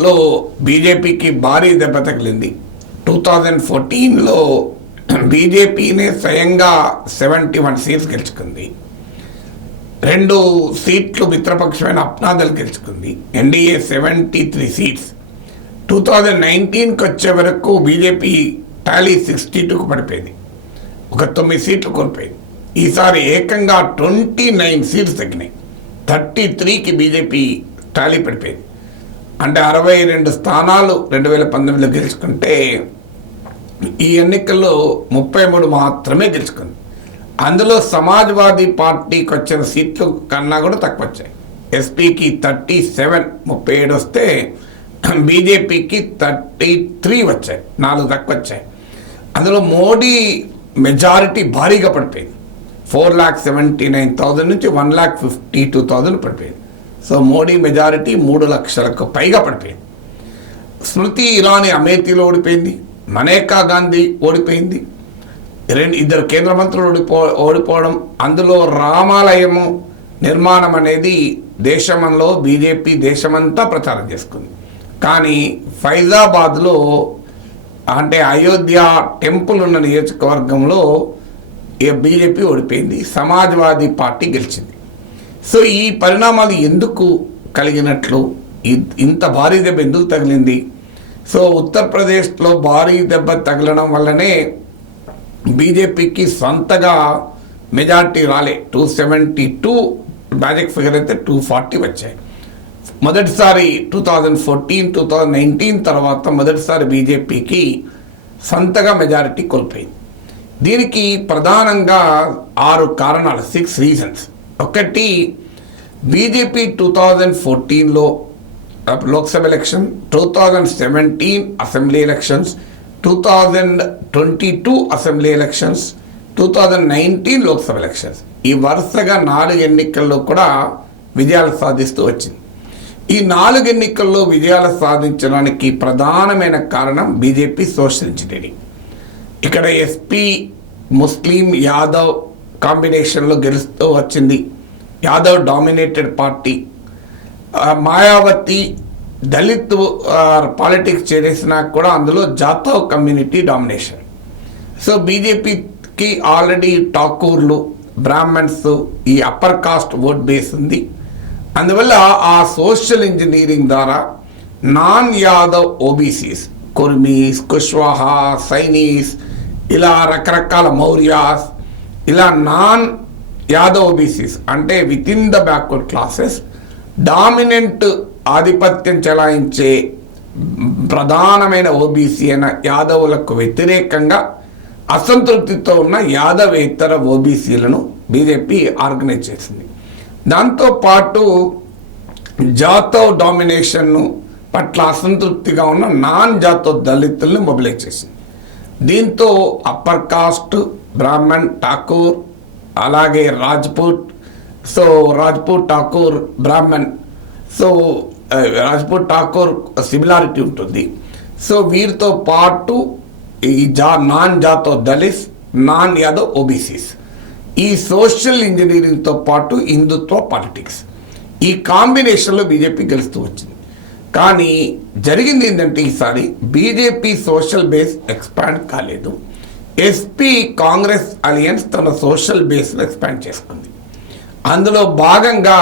ఉత్తరప్రదేశ్లో బీజేపీకి భారీ దెబ్బ తగిలింది. 2014లో బీజేపీనే స్వయంగా 71 సీట్స్ గెలుచుకుంది. 2 సీట్లు మిత్రపక్షమైన అప్నాదల్ గెలుచుకుంది. NDA 73 seats. 2019కి వచ్చే వరకు బీజేపీ టాలీ 62కు పడిపోయింది. ఒక 9 సీట్లు కోల్పోయింది. ఈసారి ఏకంగా 29 సీట్స్ తగ్గినాయి. 33కి బీజేపీ టాలీ పడిపోయింది. అంటే 62 స్థానాలు 2019లో గెలుచుకుంటే ఈ ఎన్నికల్లో 33 మాత్రమే గెలుచుకుంది. అందులో సమాజ్వాదీ పార్టీకి వచ్చిన సీట్లు కన్నా కూడా తక్కువ వచ్చాయి. ఎస్పీకి 37 వస్తే బీజేపీకి 33 వచ్చాయి, 4 తక్కువ వచ్చాయి. అందులో మోడీ మెజారిటీ భారీగా పడిపోయింది. 4,79,000 నుంచి 1,52,000 పడిపోయింది. సో మోడీ మెజారిటీ 3 లక్షలకు పైగా పడిపోయింది. స్మృతి ఇరానీ అమేథీలో ఓడిపోయింది. మనేకా గాంధీ ఓడిపోయింది. 2 కేంద్ర మంత్రులు ఓడిపోవడం. అందులో రామాలయము నిర్మాణం అనేది దేశంలో బీజేపీ దేశమంతా ప్రచారం చేసుకుంది. కానీ ఫైజాబాద్లో అంటే అయోధ్య టెంపుల్ ఉన్న నియోజకవర్గంలో బీజేపీ ఓడిపోయింది. సమాజ్వాదీ పార్టీ గెలిచింది. సో ఈ పరిణామాలు ఎందుకు కలిగినట్లు, ఇంత భారీ దెబ్బ ఎందుకు తగిలింది? సో ఉత్తరప్రదేశ్లో భారీ దెబ్బ తగలడం వల్లనే బీజేపీకి సొంతగా మెజార్టీ రాలే. 272 మ్యాజిక్ ఫిగర్ అయితే 240 వచ్చాయి. మొదటిసారి 2014, 2019 తర్వాత మొదటిసారి బీజేపీకి సొంతగా మెజారిటీ కోల్పోయింది. దీనికి ప్రధానంగా 6 కారణాలు, 6 రీజన్స్. ఒకటి, బీజేపీ 2014లో Lok Sabha election, 2017 assembly elections, 2022 assembly elections, 2019 Lok Sabha elections, ఈ వరుసగా 4 ఎన్నికల్లో కూడా విజయాలు సాధిస్తూ వచ్చింది. ఈ 4 ఎన్నికల్లో విజయాలు సాధించడానికి ప్రధానమైన కారణం బీజేపీ సోషల్ ఇంజనీరింగ్. ఇక్కడ ఎస్పీ ముస్లిం యాదవ్ కాంబినేషన్లో గెలుస్తూ వచ్చింది. Yadav dominated party. Mayawati Dalit politics చేసినా కూడా అందులో జాతవ్ కమ్యూనిటీ డామినేషన్. సో బీజేపీకి ఆల్రెడీ ఠాకూర్లు, బ్రాహ్మణ్స్, ఈ అప్పర్ కాస్ట్ ఓట్ బేస్ ఉంది. అందువల్ల ఆ సోషల్ ఇంజనీరింగ్ ద్వారా నాన్ యాదవ్ ఓబీసీస్, కుర్మీస్, కుష్వాహా, సైనీస్, ఇలా రకరకాల మౌర్యాస్, ఇలా నాన్ యాదవ్ ఓబీసీస్ అంటే with in the backward classes dominant ఆధిపత్యం చెలాయించే ప్రధానమైన ఓబీసీ అయిన యాదవులకు వ్యతిరేకంగా అసంతృప్తితో ఉన్న యాదవేతర ఓబీసీలను బీజేపీ ఆర్గనైజ్ చేసింది. దాంతోపాటు జాతవ్ డామినేషన్ను పట్ల అసంతృప్తిగా ఉన్న నాన్ జాతవ్ దళితుల్ని మొబిలైజ్ చేసింది. దీంతో అప్పర్ కాస్ట్, బ్రాహ్మణ్, ఠాకూర్, అలాగే Rajput, so Rajput, Thakur, Brahman, so Rajput Thakur similarity ఉంటుంది. సో వీరితో పాటు ఈ non Jatav Dalit, non Yadav OBCs, ఈ సోషల్ ఇంజనీరింగ్తో పాటు హిందుత్వ పాలిటిక్స్, ఈ కాంబినేషన్లో బీజేపీ గెలుస్తూ వచ్చింది. కానీ జరిగింది ఏంటంటే ఈసారి బీజేపీ సోషల్ బేస్ ఎక్స్పాండ్ కాలేదు. ఎస్పీ కాంగ్రెస్ అలియన్స్ తన సోషల్ బేస్ను ఎక్స్పాండ్ చేసుకుంది. అందులో భాగంగా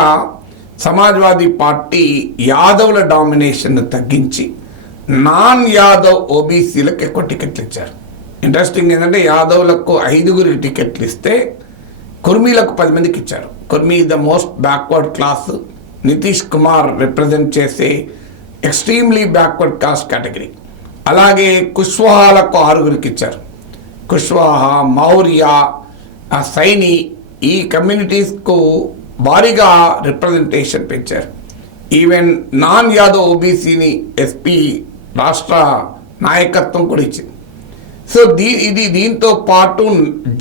సమాజ్వాదీ పార్టీ యాదవ్ల డామినేషన్ను తగ్గించి నాన్ యాదవ్ ఓబీసీలకు ఎక్కువ టికెట్లు ఇచ్చారు. ఇంట్రెస్టింగ్ ఏంటంటే యాదవ్లకు 5 టికెట్లు ఇస్తే కుర్మీలకు 10 మందికి ఇచ్చారు. Kurmi the most backward class, Nitish Kumar represent చేసే ఎక్స్ట్రీమ్లీ బ్యాక్వర్డ్ కాస్ట్ కేటగిరీ. అలాగే కుష్వాహాలకు 6 ఇచ్చారు. కుష్వాహా, మౌర్య, సైని, ఈ కమ్యూనిటీస్కు భారీగా రిప్రజెంటేషన్ పెంచారు. ఈవెన్ నాన్ యాదవ్ ఓబీసీని ఎస్పీ రాష్ట్ర నాయకత్వం కూడా ఇచ్చింది. సో దీంతో పాటు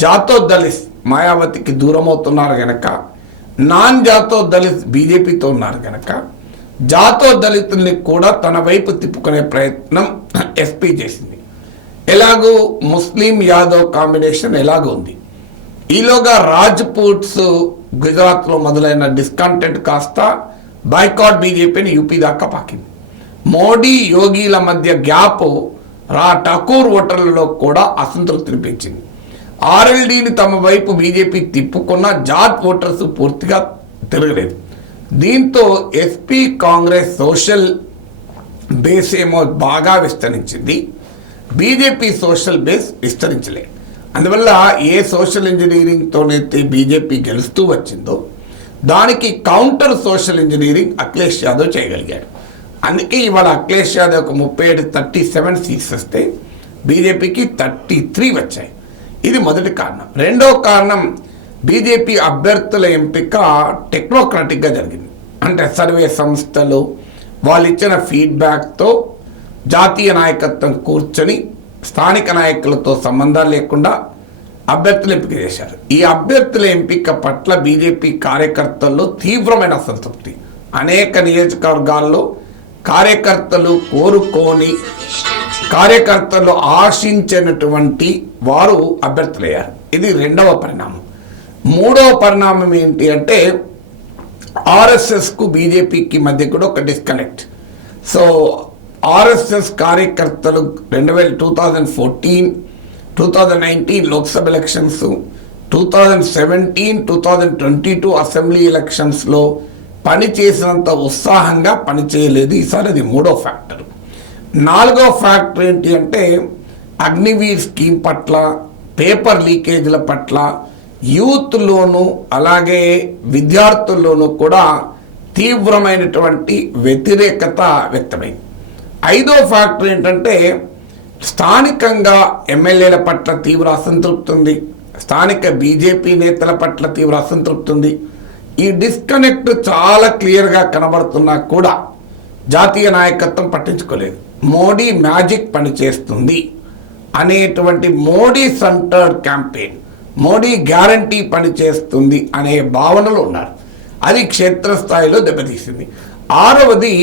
జాతో దళిత్ మాయావతికి దూరం అవుతున్నారు కనుక, నాన్ జాతో దళిత్ బీజేపీతో ఉన్నారు కనుక జాతో దళితుల్ని కూడా తన వైపు తిప్పుకునే ప్రయత్నం ఎస్పీ చేసింది. ఎలాగూ ముస్లిం యాదవ్ కాంబినేషన్ ఎలాగో ఉంది. ఈలోగా రాజ్పూట్స్ గుజరాత్లో మొదలైన డిస్కంటెంట్ కాస్త బాయ్కాట్ బీజేపీని యూపీ దాకా పాకింది. మోడీ యోగిల మధ్య గ్యాప్ ఠాకూర్ ఓటర్లలో కూడా అసంతృప్తిని పెంచింది. ఆర్ఎల్డీని తమ వైపు బీజేపీ తిప్పుకున్న జాట్ ఓటర్స్ పూర్తిగా తిరగలేదు. దీంతో ఎస్పీ కాంగ్రెస్ సోషల్ బేస్ ఏమో బాగా విస్తరించింది, బీజేపీ సోషల్ బేస్ విస్తరించలేదు. అందువల్ల ఏ సోషల్ ఇంజనీరింగ్తోనైతే బీజేపీ గెలుస్తూ వచ్చిందో దానికి counter social engineering Akhilesh Yadav చేయగలిగాడు. అందుకే ఇవాళ అఖిలేష్ యాదవ్ ఒక 37 సీట్స్ వస్తే బీజేపీకి 33 వచ్చాయి. ఇది మొదటి కారణం. రెండో కారణం, బీజేపీ అభ్యర్థుల ఎంపిక టెక్నోక్రాటిక్గా జరిగింది. అంటే సర్వే సంస్థలు వాళ్ళు ఇచ్చిన ఫీడ్బ్యాక్తో జాతీయ నాయకత్వం కూర్చొని స్థానిక నాయకులతో సంబంధాలు లేకుండా అభ్యర్థులు ఎంపిక చేశారు. ఈ అభ్యర్థుల ఎంపిక పట్ల బీజేపీ కార్యకర్తల్లో తీవ్రమైన అసంతృప్తి. అనేక నియోజకవర్గాల్లో కార్యకర్తలు కోరుకోని, కార్యకర్తలు ఆశించినటువంటి వారు అభ్యర్థులయ్యారు. ఇది రెండవ పరిణామం. మూడవ పరిణామం ఏంటి అంటే ఆర్ఎస్ఎస్కు బీజేపీకి మధ్య కూడా ఒక డిస్కనెక్ట్. సో ఆర్ఎస్ఎస్ కార్యకర్తలు 2014, 2019 లోక్సభ ఎలక్షన్స్, 2017, 2022 అసెంబ్లీ ఎలక్షన్స్లో పనిచేసినంత ఉత్సాహంగా పనిచేయలేదు. ఈసారి అది మూడో ఫ్యాక్టర్. నాలుగో ఫ్యాక్టర్ ఏంటి అంటే అగ్నివీర్ స్కీమ్ పట్ల, పేపర్ లీకేజీల పట్ల యూత్లోను అలాగే విద్యార్థుల్లోనూ కూడా తీవ్రమైనటువంటి వ్యతిరేకత వ్యక్తమైంది. ఐదో ఫ్యాక్టర్ ఏంటంటే స్థానికంగా ఎమ్మెల్యేల పట్ల తీవ్ర అసంతృప్తి ఉంది, స్థానిక బీజేపీ నేతల పట్ల తీవ్ర అసంతృప్తి ఉంది. ఈ డిస్కనెక్ట్ చాలా క్లియర్గా కనబడుతున్నా కూడా జాతీయ నాయకత్వం పట్టించుకోలేదు. మోడీ మ్యాజిక్ పనిచేస్తుంది అనేటువంటి Modi centred campaign, Modi guarantee పనిచేస్తుంది అనే భావనలో ఉన్నారు. అది క్షేత్రస్థాయిలో దెబ్బతీసింది. ఆరవది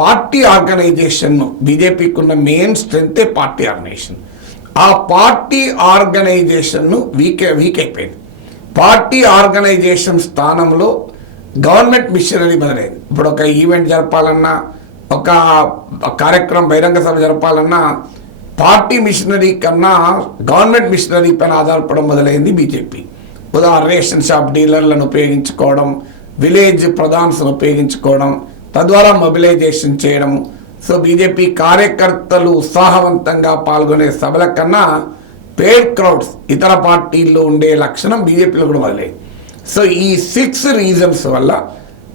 పార్టీ ఆర్గనైజేషన్. బీజేపీకి ఉన్న మెయిన్ స్ట్రెంతే పార్టీ ఆర్గనైజేషన్. ఆ పార్టీ ఆర్గనైజేషన్ను వీక్ అయిపోయింది. పార్టీ ఆర్గనైజేషన్ స్థానంలో గవర్నమెంట్ మిషనరీ మొదలైంది. ఇప్పుడు ఒక ఈవెంట్ జరపాలన్నా, ఒక కార్యక్రమం బహిరంగ సభ జరపాలన్నా పార్టీ మిషనరీ కన్నా గవర్నమెంట్ మిషనరీ పైన ఆధారపడడం మొదలైంది బీజేపీ. ఉదాహరణ రేషన్ షాప్ డీలర్లను ఉపయోగించుకోవడం, విలేజ్ ప్రధాన్స్ను ఉపయోగించుకోవడం, తద్వారా మొబిలైజేషన్ చేయడం. సో బీజేపీ కార్యకర్తలు ఉత్సాహవంతంగా పాల్గొనే సభల కన్నా పేడ్ క్రౌడ్స్ ఇతర పార్టీల్లో ఉండే లక్షణం బీజేపీలో కూడా మొదలైంది. సో ఈ 6 రీజన్స్ వల్ల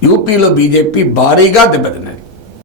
యూపీలో బీజేపీ భారీగా దెబ్బతిన్నది.